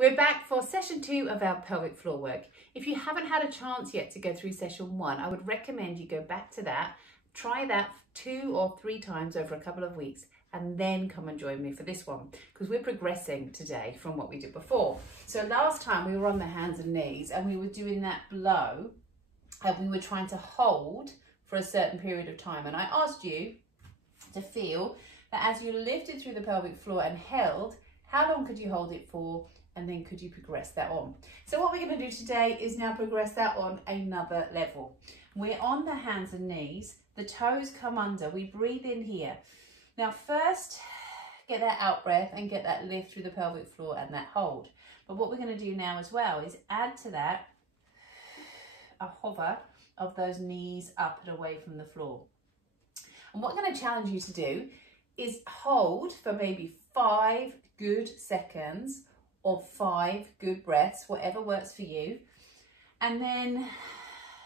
We're back for session 2 of our pelvic floor work. If you haven't had a chance yet to go through session 1, I would recommend you go back to that, try that 2 or 3 times over a couple of weeks, and then come and join me for this one, because we're progressing today from what we did before. So last time we were on the hands and knees and we were doing that blow and we were trying to hold for a certain period of time. And I asked you to feel that as you lifted through the pelvic floor and held, how long could you hold it for? And then could you progress that on? So what we're going to do today is now progress that on another level. We're on the hands and knees, the toes come under, we breathe in here. Now first, get that out breath and get that lift through the pelvic floor and that hold. But what we're going to do now as well is add to that a hover of those knees up and away from the floor. And what I'm going to challenge you to do is hold for maybe 5 good seconds or 5 good breaths, whatever works for you. And then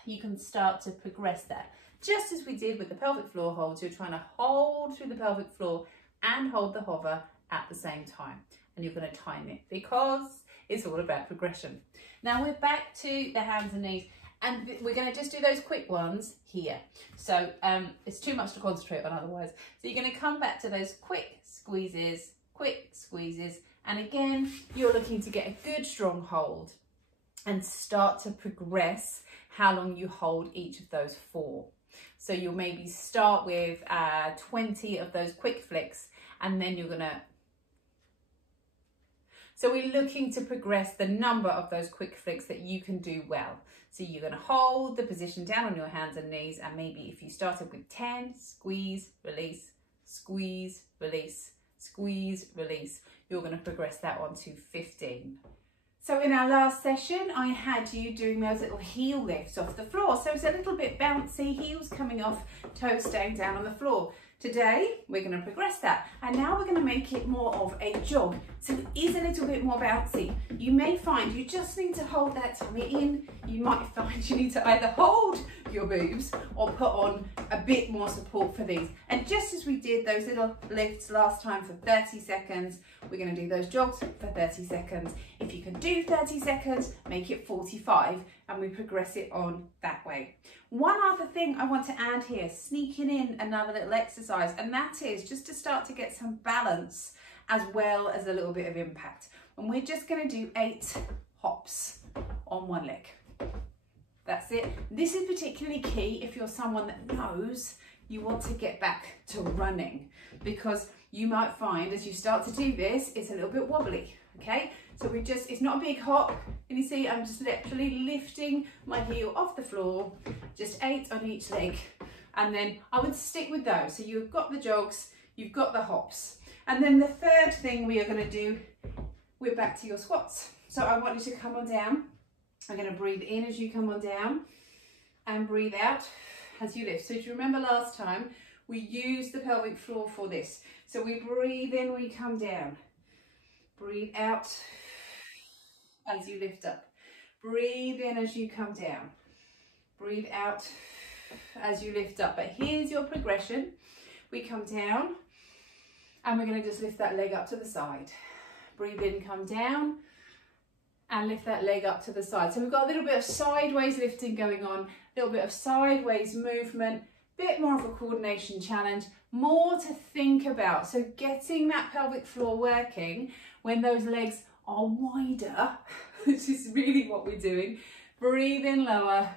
you can start to progress that. Just as we did with the pelvic floor holds, you're trying to hold through the pelvic floor and hold the hover at the same time. And you're going to time it because it's all about progression. Now we're back to the hands and knees, and we're going to just do those quick ones here. So it's too much to concentrate on otherwise. So you're going to come back to those quick squeezes, and again, you're looking to get a good strong hold and start to progress how long you hold each of those 4. So you'll maybe start with 20 of those quick flicks, and then you're gonna, so we're looking to progress the number of those quick flicks that you can do well. So you're gonna hold the position down on your hands and knees, and maybe if you started with 10, squeeze, release, squeeze, release, squeeze, release, you're going to progress that on to 15. So in our last session, I had you doing those little heel lifts off the floor. So it's a little bit bouncy, heels coming off, toes staying down on the floor. Today, we're going to progress that. And now we're going to make it more of a jog. So it is a little bit more bouncy. You may find you just need to hold that tummy in. You might find you need to either hold your boobs or put on a bit more support for these. And just as we did those little lifts last time for 30 seconds, we're going to do those jogs for 30 seconds. If you can do 30 seconds, make it 45, and we progress it on that way. One other thing I want to add here, sneaking in another little exercise, and that is just to start to get some balance as well as a little bit of impact. And we're just going to do 8 hops on one leg. That's it. This is particularly key if you're someone that knows you want to get back to running, because you might find as you start to do this, it's a little bit wobbly, okay? So we just, it's not a big hop, and you see I'm just literally lifting my heel off the floor, just 8 on each leg, and then I would stick with those. So you've got the jogs, you've got the hops, and then the third thing we are going to do, we're back to your squats. So I want you to come on down. I'm going to breathe in as you come on down and breathe out as you lift. So do you remember last time we used the pelvic floor for this? So we breathe in, we come down. Breathe out as you lift up. Breathe in as you come down. Breathe out as you lift up. But here's your progression. We come down and we're going to just lift that leg up to the side. Breathe in, come down, and lift that leg up to the side. So we've got a little bit of sideways lifting going on, a little bit of sideways movement, bit more of a coordination challenge, more to think about. So getting that pelvic floor working when those legs are wider, which is really what we're doing. Breathe in lower,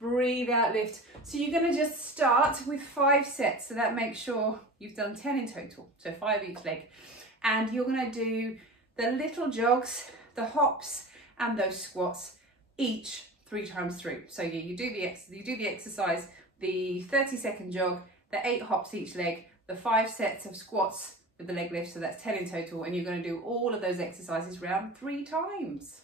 breathe out, lift. So you're going to just start with 5 sets. So that makes sure you've done 10 in total. So 5 each leg. And you're going to do the little jogs, the hops, and those squats each 3 times through. So you do the exercise, the 30-second jog, the 8 hops each leg, the 5 sets of squats with the leg lift, so that's 10 in total, and you're going to do all of those exercises round 3 times.